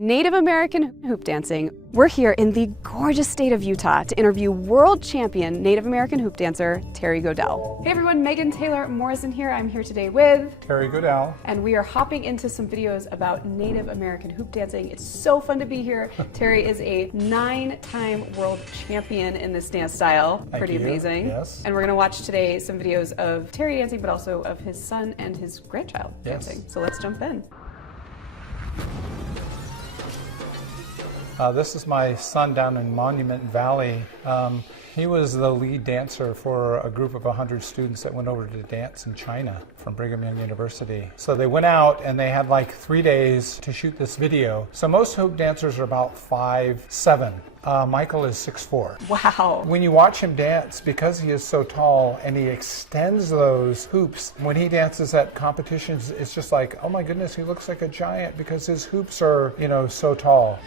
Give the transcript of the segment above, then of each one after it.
Native American hoop dancing. We're here in the gorgeous state of Utah to interview world champion Native American hoop dancer Terry Goedel. Hey everyone, Megan Taylor Morison here. I'm here today with Terry Goedel. And we are hopping into some videos about Native American hoop dancing. It's so fun to be here. Terry is a 9-time world champion in this dance style. Pretty amazing. Yes. And we're gonna watch today some videos of Terry dancing, but also of his son and his grandchild dancing. So let's jump in. This is my son down in Monument Valley. He was the lead dancer for a group of 100 students that went over to dance in China from Brigham Young University. So they went out and they had like 3 days to shoot this video. So most hoop dancers are about 5'7". Michael is 6'4". Wow. When you watch him dance, because he is so tall and he extends those hoops, when he dances at competitions, it's just like, oh my goodness, he looks like a giant because his hoops are, you know, so tall.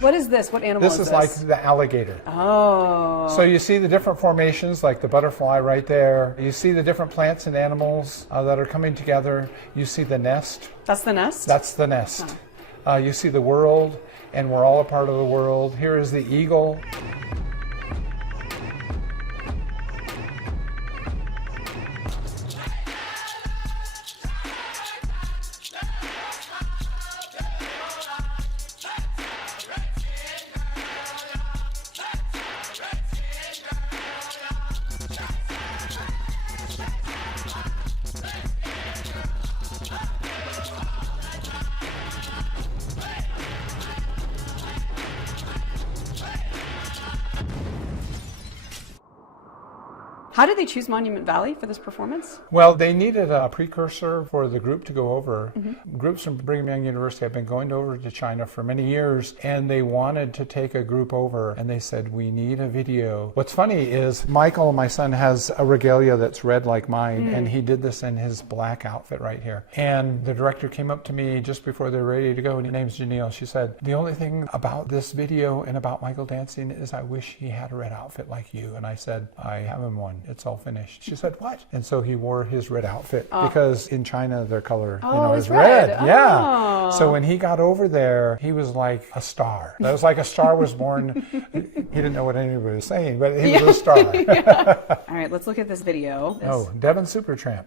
What is this? What animal is this? This is like the alligator. Oh. So you see the different formations, like the butterfly right there. You see the different plants and animals that are coming together. You see the nest. That's the nest? That's the nest. You see the world, and we're all a part of the world. Here is the eagle. How did they choose Monument Valley for this performance? Well, they needed a precursor for the group to go over. Groups from Brigham Young University have been going over to China for many years, and they wanted to take a group over, and they said, we need a video. What's funny is Michael, my son, has a regalia that's red like mine, and he did this in his black outfit right here. And the director came up to me just before they were ready to go, and her name's Janelle. She said, the only thing about this video and about Michael dancing is I wish he had a red outfit like you. And I said, I have him one. It's all finished. She said, what? And so he wore his red outfit because in China their color, is red. Yeah. So when he got over there, he was like a star. That was like a star was born. He didn't know what anybody was saying, but he was a star. All right, let's look at this video. Oh, Devon Supertramp.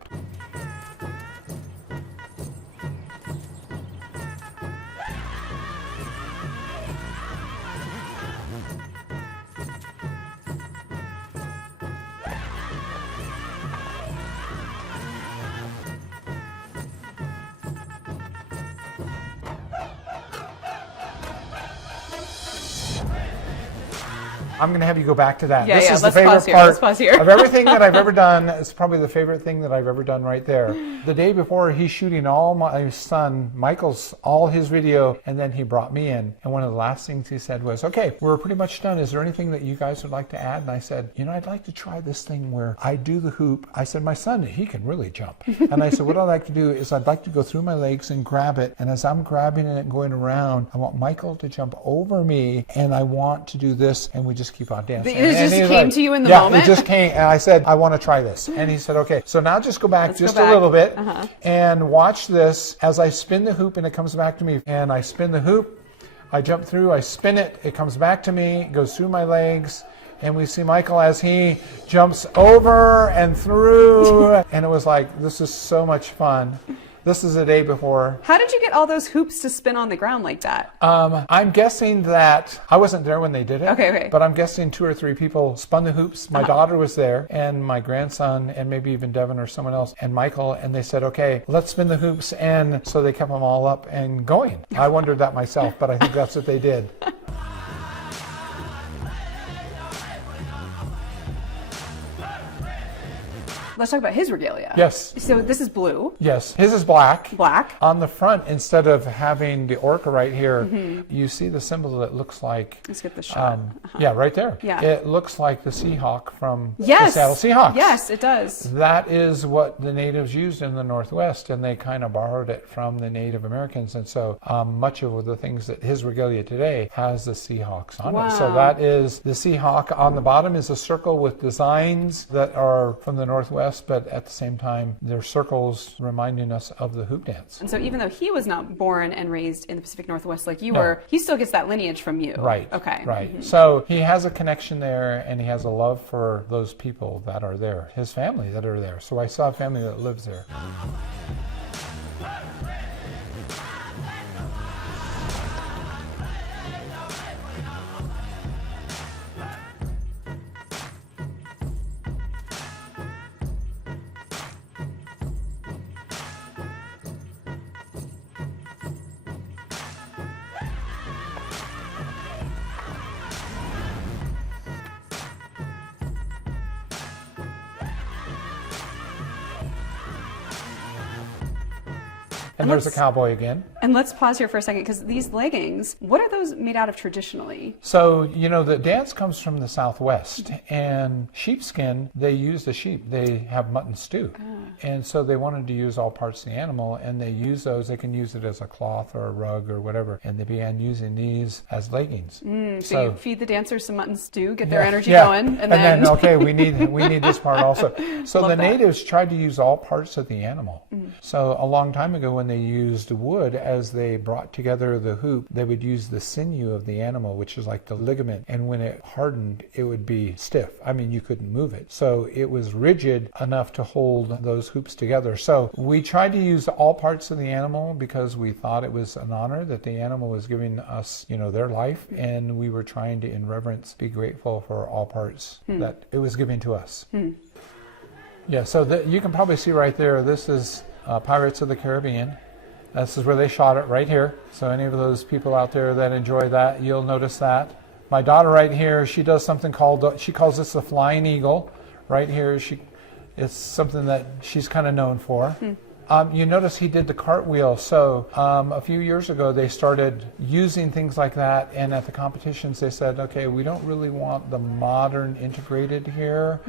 I'm going to have you go back to that. Yeah, this yeah, is let's the favorite pause here, part let's pause here. of everything that I've ever done. It's probably the favorite thing that I've ever done right there. The day before, he's shooting all my son, Michael's, all his video, and then he brought me in. And one of the last things he said was, okay, we're pretty much done. Is there anything that you guys would like to add? And I said, I'd like to try this thing where I do the hoop. I said, my son, he can really jump. And I said, what I'd like to do is I'd like to go through my legs and grab it. And as I'm grabbing it and going around, I want Michael to jump over me, and I want to do this, and we just keep on dancing. It just came like, to you in the yeah, moment? It just came, and I said, I want to try this. And he said, okay, so now just go back Let's just go back. a little bit Uh-huh. and watch this as I spin the hoop and it comes back to me. And I spin the hoop, I jump through, I spin it, it comes back to me, it goes through my legs, and we see Michael as he jumps over and through. And it was like, this is so much fun. This is the day before. How did you get all those hoops to spin on the ground like that? I'm guessing that I wasn't there when they did it. Okay. But I'm guessing 2 or 3 people spun the hoops. My daughter was there, and my grandson, and maybe even Devin or someone else, and Michael, and they said, okay, let's spin the hoops. And so they kept them all up and going. I wondered that myself, but I think that's what they did. Let's talk about his regalia. Yes. So this is blue. Yes. His is black. Black. On the front, instead of having the orca right here, you see the symbol that looks like... Let's get the shot. Yeah, right there. Yeah. It looks like the Seahawk from Yes. the Seattle Seahawks. Yes, it does. That is what the natives used in the Northwest, and they kind of borrowed it from the Native Americans. And so much of the things that his regalia today has the Seahawks on it. So that is the Seahawk. On the bottom is a circle with designs that are from the Northwest, but at the same time, they're circles reminding us of the hoop dance. And so even though he was not born and raised in the Pacific Northwest like you No. were, he still gets that lineage from you. Right. Okay. Right. So he has a connection there, and he has a love for those people that are there, his family that are there. So I saw a family that lives there. And there's a cowboy again. And let's pause here for a second, because these leggings, what are those made out of traditionally? So, the dance comes from the Southwest, and sheepskin, they use the sheep. They have mutton stew. And so they wanted to use all parts of the animal, and they use those. They can use it as a cloth or a rug or whatever. And they began using these as leggings. So you feed the dancers some mutton stew, get their energy going, and then okay, we need this part also. So Love the that. natives tried to use all parts of the animal. So a long time ago, when they used wood as they brought together the hoop, they would use the sinew of the animal, which is like the ligament, and when it hardened, it would be stiff. I mean, you couldn't move it. So it was rigid enough to hold those hoops together. So we tried to use all parts of the animal because we thought it was an honor that the animal was giving us, their life, and we were trying to, in reverence, be grateful for all parts that it was giving to us. Yeah, so you can probably see right there, this is Pirates of the Caribbean. This is where they shot it, right here. So any of those people out there that enjoy that, you'll notice that. My daughter right here, she does something called, she calls this the flying eagle. Right here, it's something that she's kind of known for. You notice he did the cartwheel. So a few years ago, they started using things like that. And at the competitions, they said, okay, we don't really want the modern integrated here.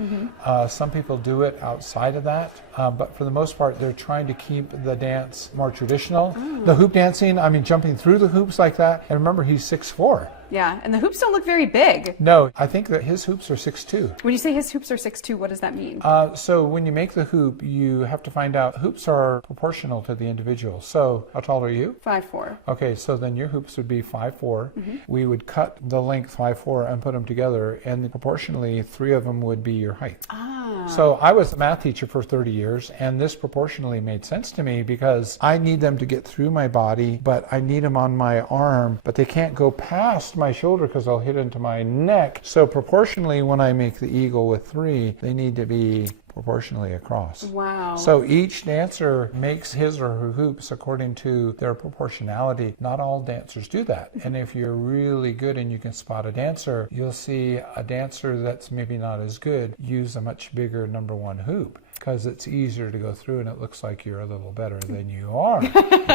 Some people do it outside of that. But for the most part, they're trying to keep the dance more traditional. The hoop dancing, jumping through the hoops like that. And remember, he's 6'4". Yeah, and the hoops don't look very big. No, I think that his hoops are 6'2". When you say his hoops are 6'2", what does that mean? So when you make the hoop, you have to find out, hoops are proportional to the individual. So how tall are you? 5'4". Okay, so then your hoops would be 5'4". We would cut the length 5'4" and put them together, and proportionally 3 of them would be your height. So I was a math teacher for 30 years, and this proportionally made sense to me because I need them to get through my body, but I need them on my arm, but they can't go past my shoulder because I'll hit into my neck. So proportionally, when I make the eagle with 3, they need to be proportionally across. Wow. So each dancer makes his or her hoops according to their proportionality. Not all dancers do that. And if you're really good and you can spot a dancer, you'll see a dancer that's maybe not as good use a much bigger number one hoop, because it's easier to go through and it looks like you're a little better than you are.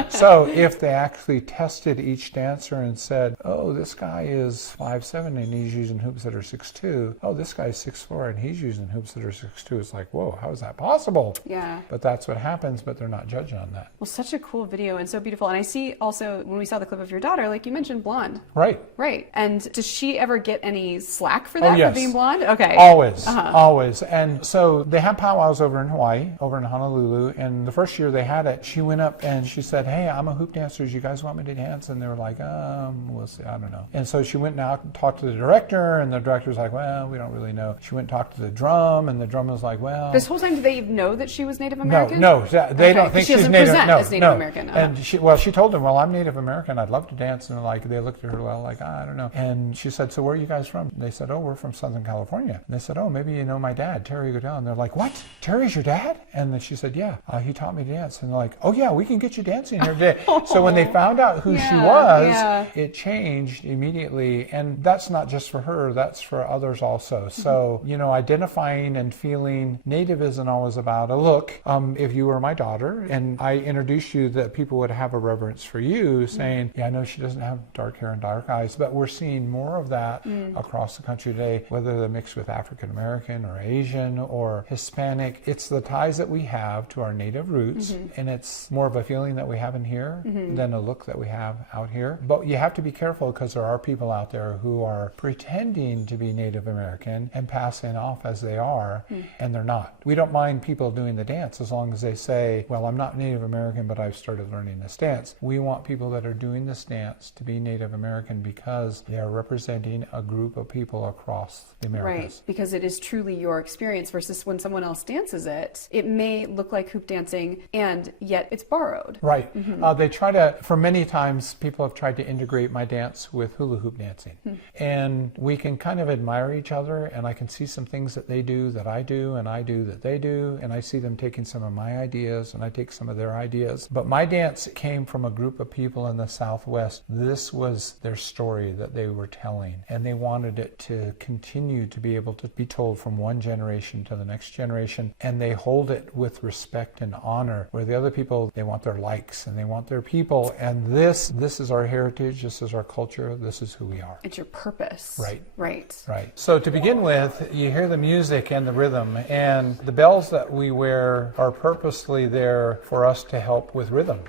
So if they actually tested each dancer and said, oh, this guy is 5'7" and he's using hoops that are 6'2", oh, this guy's 6'4" and he's using hoops that are 6'2", it's like, whoa, how is that possible? Yeah. But that's what happens, but they're not judging on that. Well, such a cool video and so beautiful. And I see also, when we saw the clip of your daughter, like you mentioned, blonde. Right. Right. And does she ever get any slack for that, Oh, yes. for being blonde? Okay. Always, always. And so they have powwows over in Hawaii, over in Honolulu, and the first year they had it, she went up and she said, hey, I'm a hoop dancer, you guys want me to dance? And they were like, we'll see, I don't know. And so she went out and talked to the director, and the director was like, well, we don't really know. She went and talked to the drum, and the drum was like, well... This whole time, did they know that she was Native American? No, they don't think she's Native. As Native American. And she told them, well, I'm Native American, I'd love to dance. And they looked at her, well, like, I don't know. And she said, so where are you guys from? They said, oh, we're from Southern California. And they said, oh, maybe you know my dad, Terry Goedel. And they're like, what? Terry's your dad? And then she said, yeah, he taught me to dance. And they're like, oh yeah, we can get you dancing here today. So when they found out who she was, it changed immediately. And that's not just for her, that's for others also. So, identifying and feeling Native isn't always about a look. If you were my daughter and I introduced you, that people would have a reverence for you, saying, yeah, I know she doesn't have dark hair and dark eyes, but we're seeing more of that across the country today, whether they're mixed with African American or Asian or Hispanic. It's the ties that we have to our Native roots, and it's more of a feeling that we have in here than a look that we have out here. But you have to be careful, because there are people out there who are pretending to be Native American and passing off as they are, and they're not. We don't mind people doing the dance as long as they say, well, I'm not Native American, but I've started learning this dance. We want people that are doing this dance to be Native American because they are representing a group of people across the Americas. Right, because it is truly your experience versus when someone else dances it. It may look like hoop dancing, and yet it's borrowed. Right. They try to, for many times, people have tried to integrate my dance with hula hoop dancing. And we can kind of admire each other, and I can see some things that they do that I do, and I do that they do, and I see them taking some of my ideas, and I take some of their ideas. But my dance came from a group of people in the Southwest. This was their story that they were telling, and they wanted it to continue to be able to be told from one generation to the next generation, and they hold it with respect and honor, where the other people, they want their likes and they want their people, and this is our heritage, this is our culture, this is who we are. It's your purpose. Right. Right. Right. So to begin with, you hear the music and the rhythm, and the bells that we wear are purposely there for us to help with rhythm.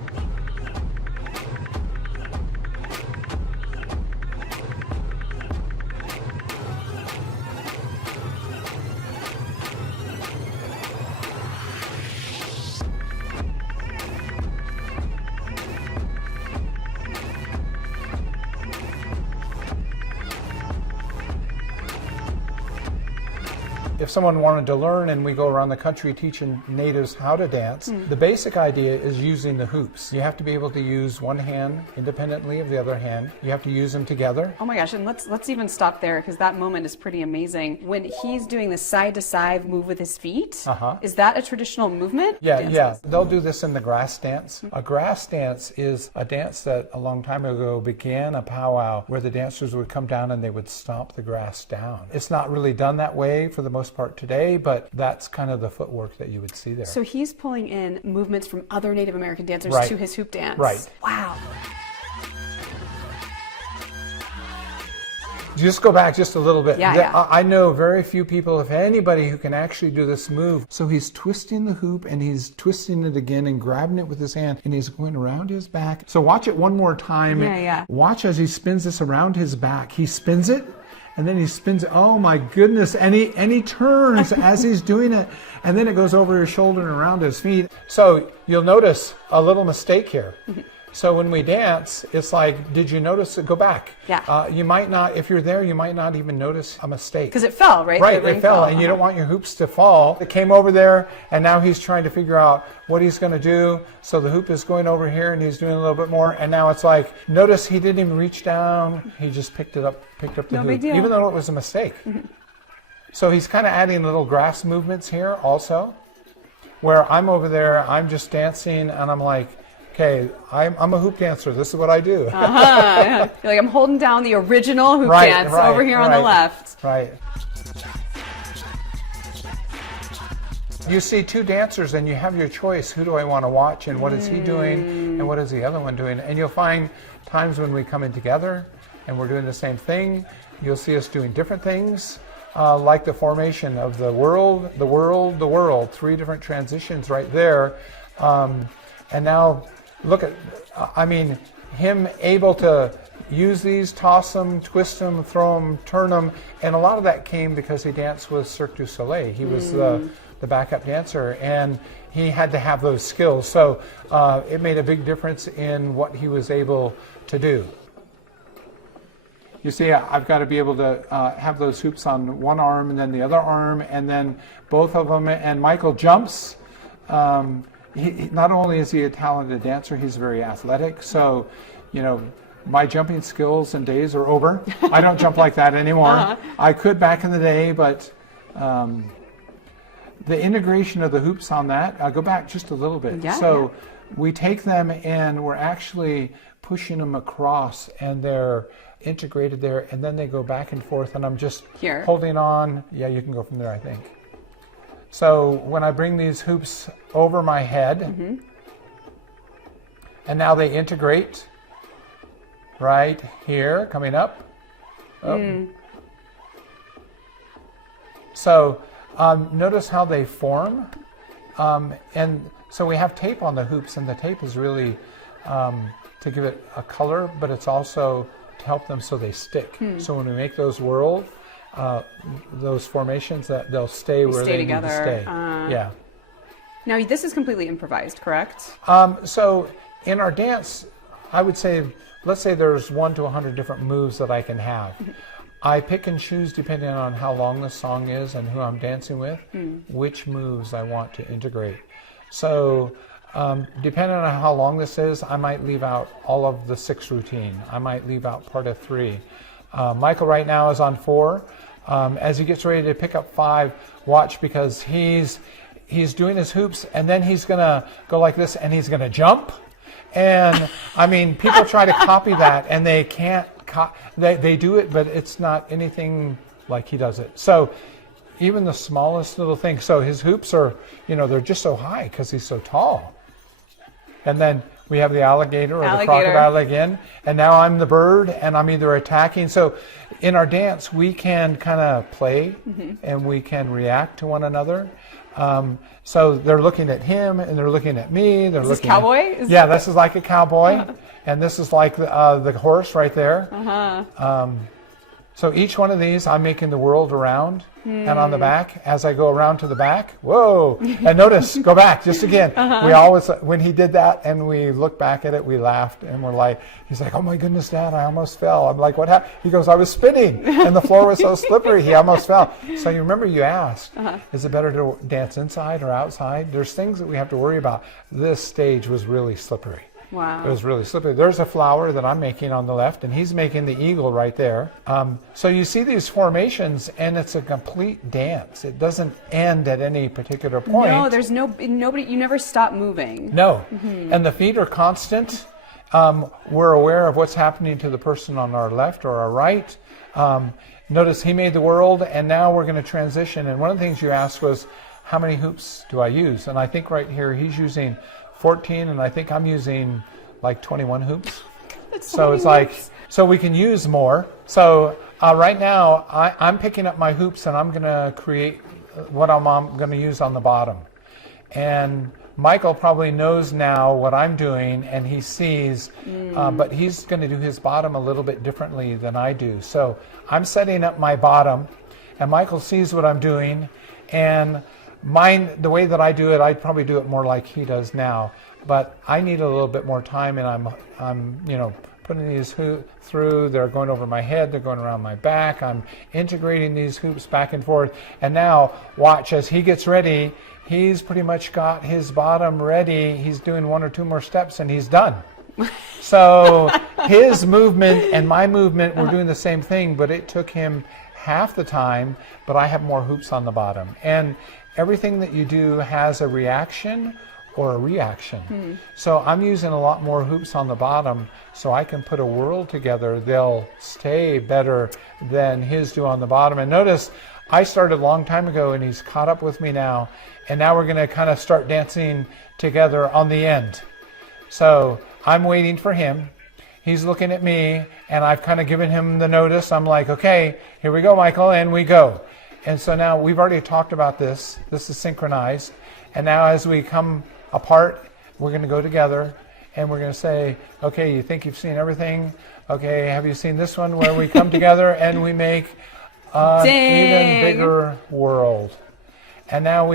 If someone wanted to learn and we go around the country teaching natives how to dance, the basic idea is using the hoops. You have to be able to use one hand independently of the other hand. You have to use them together. Oh my gosh, and let's even stop there, because that moment is pretty amazing. When he's doing the side-to-side move with his feet, is that a traditional movement? Yeah. They'll do this in the grass dance. A grass dance is a dance that a long time ago began a powwow where the dancers would come down and they would stomp the grass down. It's not really done that way for the most part today, but that's kind of the footwork that you would see there. So he's pulling in movements from other Native American dancers to his hoop dance. Right. Wow. Just go back just a little bit. Yeah. I know very few people, if anybody, who can actually do this move. So he's twisting the hoop and he's twisting it again and grabbing it with his hand and he's going around his back. So watch it one more time. Yeah. Watch as he spins this around his back. He spins it and then he spins it. Oh my goodness. And he turns as he's doing it. And then it goes over his shoulder and around his feet. So you'll notice a little mistake here. So when we dance, it's like, did you notice it? Go back. Yeah. You might not, if you're there, you might not even notice a mistake. Because it fell, right? Right, it fell, and you don't want your hoops to fall. It came over there, and now he's trying to figure out what he's going to do. So the hoop is going over here, and he's doing a little bit more, and now it's like, notice he didn't even reach down. He just picked up the hoop, big deal. even though it was a mistake. So he's kind of adding little grass movements here also, where I'm over there, I'm just dancing, and I'm like, okay, I'm a hoop dancer. This is what I do. Yeah. You're like, I'm holding down the original hoop dance over here on the left. Right. You see two dancers and you have your choice. Who do I want to watch, and what is he doing, and what is the other one doing? And you'll find times when we come in together and we're doing the same thing. You'll see us doing different things, like the formation of the world, the world, the world. 3 different transitions right there. And now look at, I mean, him able to use these, toss them, twist them, throw them, turn them. And a lot of that came because he danced with Cirque du Soleil. He was the backup dancer, and he had to have those skills. So it made a big difference in what he was able to do. You see, I've got to be able to have those hoops on one arm and then the other arm, and then both of them. And Michael jumps. He, not only is he a talented dancer, he's very athletic. So, you know, my jumping skills and days are over. I don't jump like that anymore. I could back in the day, but the integration of the hoops on that, I'll go back just a little bit. We take them and we're actually pushing them across, and they're integrated there, and then they go back and forth, and I'm just holding on. Yeah, you can go from there, I think. So when I bring these hoops over my head, and now they integrate right here, coming up. So notice how they form. And so we have tape on the hoops, and the tape is really to give it a color, but it's also to help them so they stick. So when we make those whirl, those formations, that they'll stay where they need to stay. Yeah. Now this is completely improvised, correct? So in our dance, I would say, let's say there's 1 to 100 different moves that I can have. I pick and choose depending on how long the song is and who I'm dancing with, which moves I want to integrate. So depending on how long this is, I might leave out all of the 6 routine. I might leave out part of 3. Michael right now is on 4. As he gets ready to pick up 5, watch, because he's doing his hoops, and then he's going to go like this, and he's going to jump. And I mean, people try to copy that, and they can't. They do it, but it's not anything like he does it. So even the smallest little thing. So his hoops are, you know, they're just so high because he's so tall. And then we have the alligator or the crocodile again. And now I'm the bird, and I'm either attacking. So in our dance, we can kind of play, and we can react to one another. So they're looking at him, and they're looking at me. They're looking. Cowboy? Yeah, this is like a cowboy, and this is like the horse right there. So each one of these, I'm making the world around, and on the back, as I go around to the back, whoa! And notice, go back just again. We always, when he did that, and we looked back at it, we laughed, and we're like, he's like, "Oh my goodness, Dad, I almost fell." I'm like, "What happened?" He goes, "I was spinning, and the floor was so slippery, he almost fell." So you remember, you asked, is it better to dance inside or outside? There's things that we have to worry about. This stage was really slippery. Wow. It was really slippery. There's a flower that I'm making on the left, and he's making the eagle right there. So you see these formations, and it's a complete dance. It doesn't end at any particular point. No, there's nobody, you never stop moving. No. And the feet are constant. We're aware of what's happening to the person on our left or our right. Notice he made the world, and now we're going to transition. And one of the things you asked was, how many hoops do I use? And I think right here he's using 14, and I think I'm using like 21 hoops. So it's like, so we can use more. So right now I'm picking up my hoops, and I'm going to create what I'm going to use on the bottom. And Michael probably knows now what I'm doing, and he sees, but he's going to do his bottom a little bit differently than I do. So I'm setting up my bottom, and Michael sees what I'm doing, and mine, the way that I do it, I'd probably do it more like he does now, but I need a little bit more time, and I'm you know, putting these through. They're going over my head, they're going around my back. I'm integrating these hoops back and forth, and now watch as he gets ready. He's pretty much got his bottom ready. He's doing 1 or 2 more steps, and he's done. So his movement and my movement, we're doing the same thing, but it took him half the time, but I have more hoops on the bottom. And everything that you do has a reaction or a reaction. So I'm using a lot more hoops on the bottom so I can put a world together. They'll stay better than his do on the bottom. And notice I started a long time ago and he's caught up with me now. And now we're going to kind of start dancing together on the end. So I'm waiting for him. He's looking at me and I've kind of given him the notice. I'm like, okay, here we go, Michael, and we go. And so now we've already talked about this. This is synchronized. And now as we come apart, we're going to go together and we're going to say, okay, you think you've seen everything? Okay, have you seen this one where we come together and we make an even bigger world? And now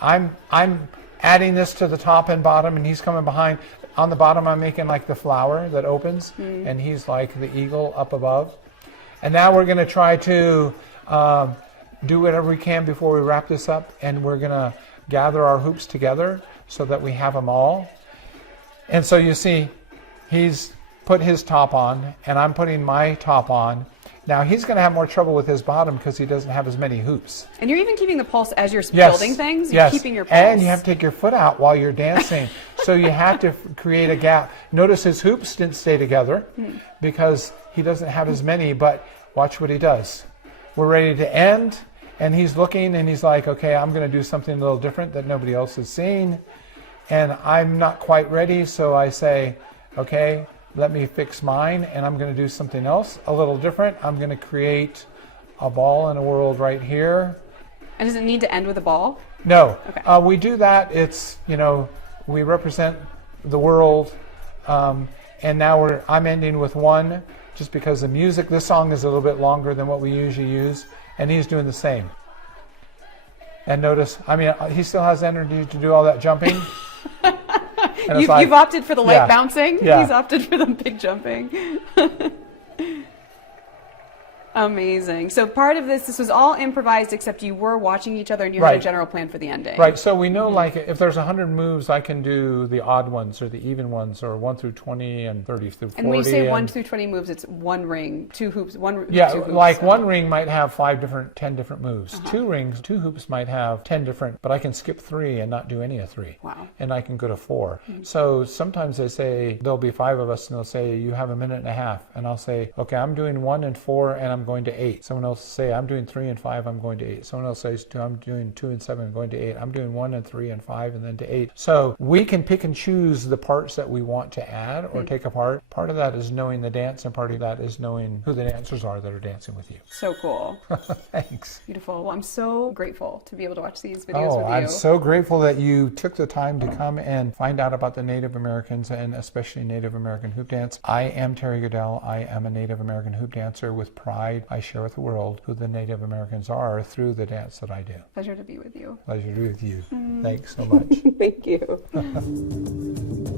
I'm adding this to the top and bottom and he's coming behind. On the bottom I'm making like the flower that opens and he's like the eagle up above. And now we're going to try to do whatever we can before we wrap this up, and we're going to gather our hoops together so that we have them all. And so you see, he's put his top on, and I'm putting my top on. Now he's going to have more trouble with his bottom because he doesn't have as many hoops. And you're even keeping the pulse as you're building things? You're keeping your pulse. And you have to take your foot out while you're dancing. So you have to create a gap. Notice his hoops didn't stay together because he doesn't have as many, but watch what he does. We're ready to end, and he's looking, and he's like, okay, I'm going to do something a little different that nobody else has seen. And I'm not quite ready, so I say, okay, let me fix mine, and I'm going to do something else a little different. I'm going to create a ball and a world right here. And does it need to end with a ball? No. Okay. We do that. It's, we represent the world, and now I'm ending with one just because the music, this song is a little bit longer than what we usually use, and he's doing the same. And notice, he still has energy to do all that jumping. You've opted for the light bouncing. Yeah. He's opted for the big jumping. Amazing. So part of this was all improvised, except you were watching each other and you had a general plan for the ending. Right. So we know, like, if there's 100 moves, I can do the odd ones or the even ones, or 1 through 20 and 30 through 40. And when you say 1 through 20 moves, it's one ring, 2 hoops, two hoops. Like one ring might have 10 different moves. 2 hoops might have 10 different, but I can skip 3 and not do any of 3. Wow. And I can go to 4. So sometimes they say, there'll be 5 of us, and they'll say, you have a minute and a half. And I'll say, okay, I'm doing 1 and 4, and I'm going to 8. Someone else will say, I'm doing 3 and 5, I'm going to 8. Someone else says, I'm doing 2 and 7, I'm going to 8. I'm doing 1 and 3 and 5, and then to 8. So we can pick and choose the parts that we want to add or take apart. Part of that is knowing the dance, and part of that is knowing who the dancers are that are dancing with you. So cool. Thanks. Beautiful. Well, I'm so grateful to be able to watch these videos with you. I'm so grateful that you took the time to come and find out about the Native Americans, and especially Native American hoop dance. I am Terry Goedel. I am a Native American hoop dancer. With pride, I share with the world who the Native Americans are through the dance that I do. Pleasure to be with you. Pleasure to be with you. Thanks so much. Thank you.